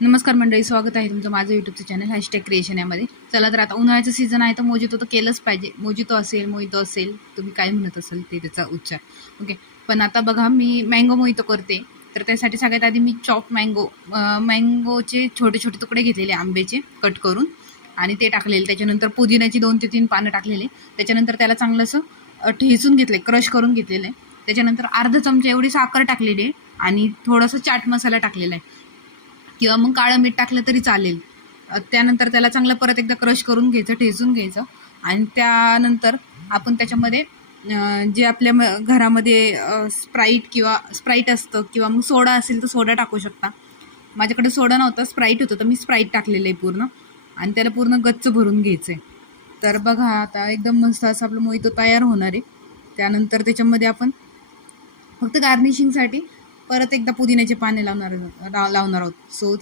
नमस्कार मंडळी, स्वागत आहे तुमचं माझं यूट्यूबचं चॅनल हॅशटॅग क्रिएशन यामध्ये. चला तर आता उन्हाळ्याचं सीझन आहे तर मोजितो तर केलंच पाहिजे. मोजितो असेल, मोहितो असेल, तुम्ही काय म्हणत असाल ते त्याचा उच्चार. ओके, पण आता बघा मी मँगो मोहितो करते. तर त्यासाठी सगळ्यात आधी मी चॉप मँगोचे छोटे छोटे तुकडे घेतलेले आंब्याचे कट करून आणि ते टाकलेले. त्याच्यानंतर पुदिन्याची 2 ते 3 पानं टाकलेले. त्याच्यानंतर त्याला चांगलं असं ठेचून घेतले, क्रश करून घेतलेलं आहे. त्याच्यानंतर अर्धा चमचा एवढी साखर टाकलेली आहे आणि थोडासा चाट मसाला टाकलेला आहे किंवा मग काळं मीठ टाकलं तरी चालेल. त्यानंतर त्याला चांगलं परत एकदा क्रश करून घ्यायचं, ठेचून घ्यायचं आणि त्यानंतर आपण त्याच्यामध्ये जे आपल्या घरामध्ये स्प्राईट असतं किंवा मग सोडा असेल तर सोडा टाकू शकता. माझ्याकडे सोडा नव्हता, स्प्राईट होतं तर मी स्प्राईट टाकलेलं आहे पूर्ण आणि त्याला पूर्ण गच्च भरून घ्यायचं आहे. तर बघा आता एकदम मस्त असं आपलं मोहितो तयार होणार आहे. त्यानंतर त्याच्यामध्ये आपण फक्त गार्निशिंगसाठी परत एकदा पुदिन्याचे पाने लावणार आहोत. सो